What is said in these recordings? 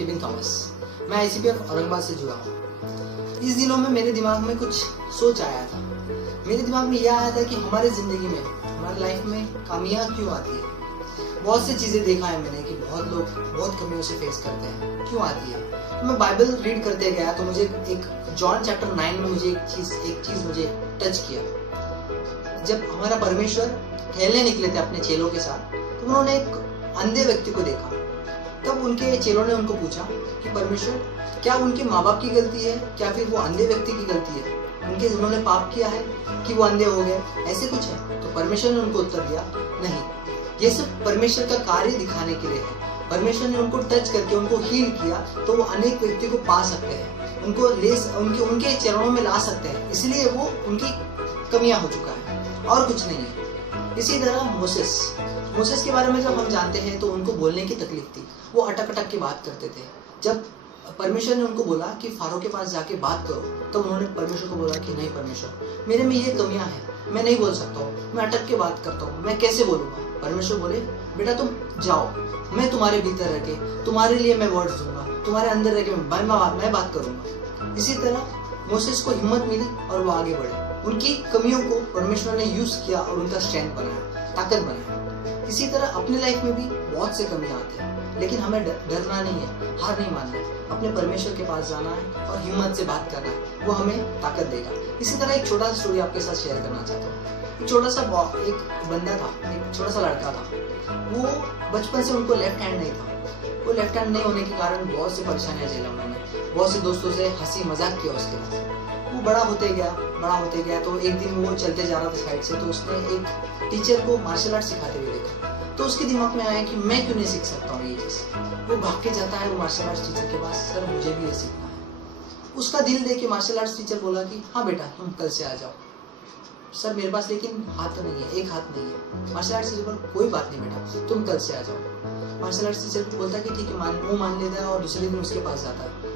टिबिन Thomas. मैं आईसीपीएफ औरंगाबाद से जुड़ा हूँ। इस दिनों में मेरे दिमाग में कुछ सोच आया था। मेरे दिमाग में यह आया था कि हमारे जिंदगी में, हमारी लाइफ में कमियां क्यों आती है। बहुत सी चीजें देखा है मैंने कि बहुत लोग बहुत कमियों से फेस करते हैं, क्यों आती है। तो मैं बाइबल रीड करते गया तो मुझे एक जॉन चैप्टर 9 में मुझे एक चीज मुझे टच किया। जब हमारा परमेश्वर खेलने निकले थे अपने चेलों के साथ, तो उन्होंने एक अंधे व्यक्ति को देखा। तब उनके चेलों ने उनको पूछा कि परमेश्वर, क्या उनके माँ बाप की गलती है, क्या फिर वो अंधे व्यक्ति की गलती है, उन्होंने पाप किया है कि वो अंधे हो गए, ऐसे कुछ है। तो परमेश्वर ने उनको उत्तर दिया, नहीं, ये सब परमेश्वर का कार्य दिखाने के लिए है। परमेश्वर ने उनको टच करके उनको हील किया तो वो अनेक व्यक्ति को पा सकते हैं, उनको उनके चरणों में ला सकते हैं, इसलिए वो उनकी कमियां हो चुका है और कुछ नहीं है। इसी तरह मोसेस के बारे में जब हम जानते हैं तो उनको बोलने की तकलीफ थी, वो अटक अटक के बात करते थे। जब परमेश्वर ने उनको बोला कि फारो के पास जाके बात करो, तो उन्होंने परमेश्वर को बोला कि नहीं परमेश्वर, मेरे में ये कमियां हैं, मैं नहीं बोल सकता हूँ, मैं अटक के बात करता हूँ, मैं कैसे बोलूंगा। परमेश्वर बोले, बेटा तुम जाओ, मैं तुम्हारे भीतर रह के तुम्हारे लिए मैं वर्ड्स दूंगा, तुम्हारे अंदर रह के मैं बात करूंगा। इसी तरह मोसेस को हिम्मत मिली और वो आगे बढ़े। उनकी कमियों को परमेश्वर ने यूज किया और उनका स्ट्रेंथ बनाया, ताकत बनाया। इसी तरह अपनी लाइफ में भी बहुत से कमियां आती हैं, लेकिन हमें डरना नहीं है, हार नहीं मानना है, अपने परमेश्वर के पास जाना है और हिम्मत से बात करना है, वो हमें ताकत देगा। इसी तरह एक छोटा सा स्टोरी आपके साथ शेयर करना चाहता हूँ। एक बंदा था, एक छोटा सा लड़का था। वो बचपन से उनको लेफ्ट हैंड नहीं था। वो लेफ्ट हैंड नहीं होने के कारण बहुत सी परेशानियां झेला उन्होंने, बहुत से दोस्तों से हंसी मजाक किया उसके साथ। वो बड़ा होते गया तो एक दिन वो चलते जा रहा था साइड से, तो उसने एक टीचर को मार्शल आर्ट सिखाते हुए देखा। तो उसके दिमाग में आया कि मैं क्यों नहीं सीख सकता हूँ ये चीज। वो भाग के जाता है वो मार्शल आर्ट्स टीचर के पास, सर मुझे भी ये सीखना है। उसका दिल देख के मार्शल आर्ट्स टीचर बोला कि हाँ बेटा तुम कल से आ जाओ। सर मेरे पास लेकिन हाथ तो नहीं है, एक हाथ नहीं है। मार्शल आर्ट्स टीचर बोला कोई बात नहीं बेटा, तुम कल से आ जाओ। मार्शल आर्ट्स टीचर बोलता है कि ठीक है, वो मान लेता है और दूसरे दिन उसके पास जाता है।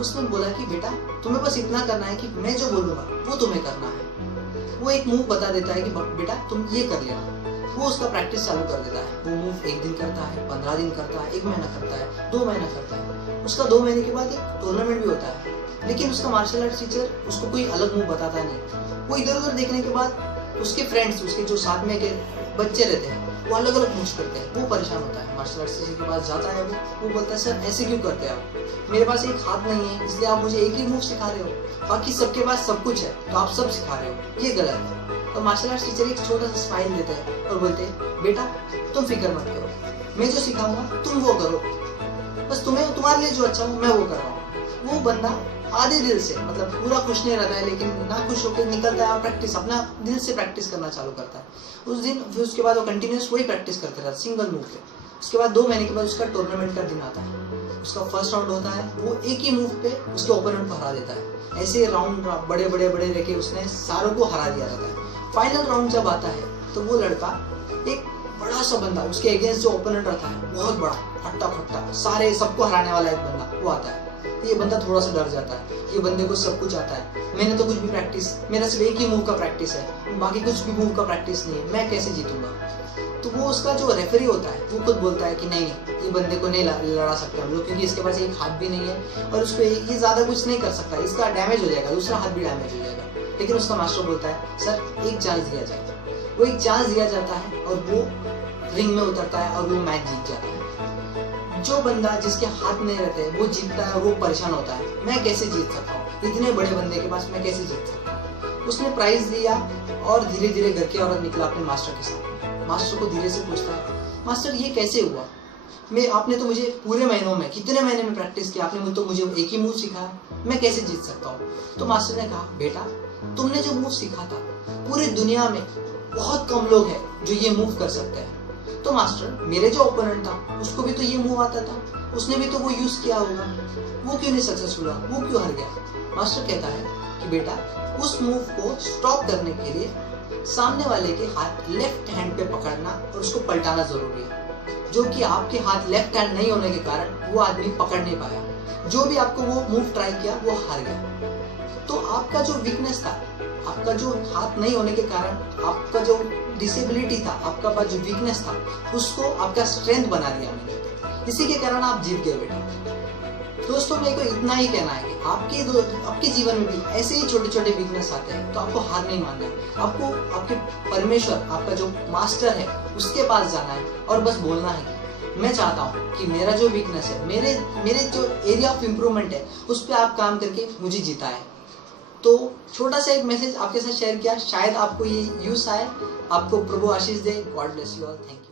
उसने बोला कि बेटा तुम्हें बस इतना करना है कि मैं जो बोलूंगा वो तुम्हें करना है। वो एक मूव बता देता है कि बेटा तुम ये कर लेना। वो उसका प्रैक्टिस चालू कर देता है। वो मूव एक दिन करता है, 15 दिन करता है, 1 महीना करता है, 2 महीना करता है। उसका 2 महीने के बाद एक टूर्नामेंट भी होता है, लेकिन उसका मार्शल आर्ट टीचर उसको कोई अलग मूव बताता नहीं। वो इधर उधर देखने के बाद उसके फ्रेंड्स, उसके जो साथ में के बच्चे रहते हैं, वो अलग अलग मूव्स करते हैं। वो परेशान होता है। मार्शल आर्ट टीचर के पास जाता है, वो बोलता है सर ऐसे क्यों करते हैं आप, मेरे पास एक हाथ नहीं है इसलिए आप मुझे एक ही मूव सिखा रहे हो, बाकी सबके पास सब कुछ है तो आप सब सिखा रहे हो, ये गलत है। तो मार्शल आर्ट टीचर एक छोटा सा स्माइल देते हैं और बोलते हैं बेटा तुम फिक्र मत करो, मैं जो सिखाऊंगा तुम वो करो, बस तुम्हारे लिए जो अच्छा हो मैं वो कर रहा हूँ। वो बंदा आधे दिल से, मतलब पूरा खुश नहीं रहता है, लेकिन ना खुश होकर निकलता है और प्रैक्टिस अपना दिल से प्रैक्टिस करना चालू करता है उस दिन। फिर उसके बाद वो कंटिन्यूस वही प्रैक्टिस करते रहता सिंगल मूव पे। उसके बाद 2 महीने के बाद उसका टूर्नामेंट का दिन आता है। उसका फर्स्ट राउंड होता है, वो एक ही मूव पे उसके ओपोनेंट को हरा देता है। ऐसे राउंड बड़े रखे उसने सारों को हरा दिया रहता है। फाइनल राउंड जब आता है तो वो लड़का, एक बड़ा सा बंदा, उसके अगेंस्ट जो ओपोनेंट रहता है बहुत बड़ा, हट्टा खट्टा, सारे सबको हराने वाला एक बंदा, वो आता है। ये बंदा थोड़ा सा डर जाता है, ये बंदे को सब कुछ आता है, मैंने तो कुछ भी प्रैक्टिस, मेरा सिर्फ एक ही मूव का प्रैक्टिस है, बाकी कुछ भी मूव का प्रैक्टिस नहीं है, मैं कैसे जीतूंगा। तो वो उसका जो रेफरी होता है वो खुद बोलता है कि नहीं ये बंदे को नहीं लड़ा सकते हम लोग, क्योंकि इसके पास एक हाथ भी नहीं है और उसको ये ज्यादा कुछ नहीं कर सकता, इसका डैमेज हो जाएगा, दूसरा हाथ भी डैमेज हो जाएगा। लेकिन उसका मास्टर बोलता है सर एक चांस दिया जाए। वो एक चांस दिया जाता है और वो रिंग में उतरता है और वो मैच जीत जाता है। जो बंदा जिसके हाथ नहीं रहते वो जीतता है और वो परेशान होता है, मैं कैसे जीत सकता हूँ, इतने बड़े बंदे के पास मैं कैसे जीत सकता हूँ। उसने प्राइज लिया और धीरे धीरे घर की औरत निकला अपने मास्टर के साथ। मास्टर को धीरे से पूछता है, मास्टर ये कैसे हुआ, आपने तो मुझे पूरे महीनों में, कितने महीने में प्रैक्टिस किया, आपने तो मुझे एक ही मूव सिखाया, मैं कैसे जीत सकता हूँ। तो मास्टर ने कहा बेटा तुमने जो मूव सीखा था पूरी दुनिया में बहुत कम लोग हैं जो ये मूव कर सकते हैं। तो मास्टर मेरे जो ओपोनेंट था उसको भी तो ये मूव आता था, उसने भी तो वो यूज किया होगा, वो क्यों नहीं सक्सेसफुल हुआ, वो क्यों हार गया। मास्टर कहता है कि बेटा उस मूव को स्टॉप करने के लिए सामने वाले के हाथ लेफ्ट हैंड पे पकड़ना और उसको पलटाना जरूरी है, जो कि आपके हाथ लेफ्ट हैंड नहीं होने के कारण वो आदमी पकड़ नहीं पाया। जो भी आपको वो मूव ट्राई किया वो हार गया। तो आपका जो वीकनेस था, आपका जो हाथ नहीं होने के कारण आपका जो डिसेबिलिटी था, आपका पास जो वीकनेस था, उसको आपका स्ट्रेंथ बना दिया मैंने, इसी के कारण आप जीत गए बेटा। दोस्तों मेरे को इतना ही कहना है कि आपके जीवन में भी ऐसे ही छोटे छोटे वीकनेस आते हैं, तो आपको हार नहीं मानना है। आपको आपके परमेश्वर, आपका जो मास्टर है, उसके पास जाना है और बस बोलना है कि मैं चाहता हूँ कि मेरा जो वीकनेस है, मेरे जो एरिया ऑफ इम्प्रूवमेंट है, उस पर आप काम करके मुझे जिताए। तो छोटा सा एक मैसेज आपके साथ शेयर किया, शायद आपको ये यूज आए। आपको प्रभु आशीष दे। God bless you all. Thank you.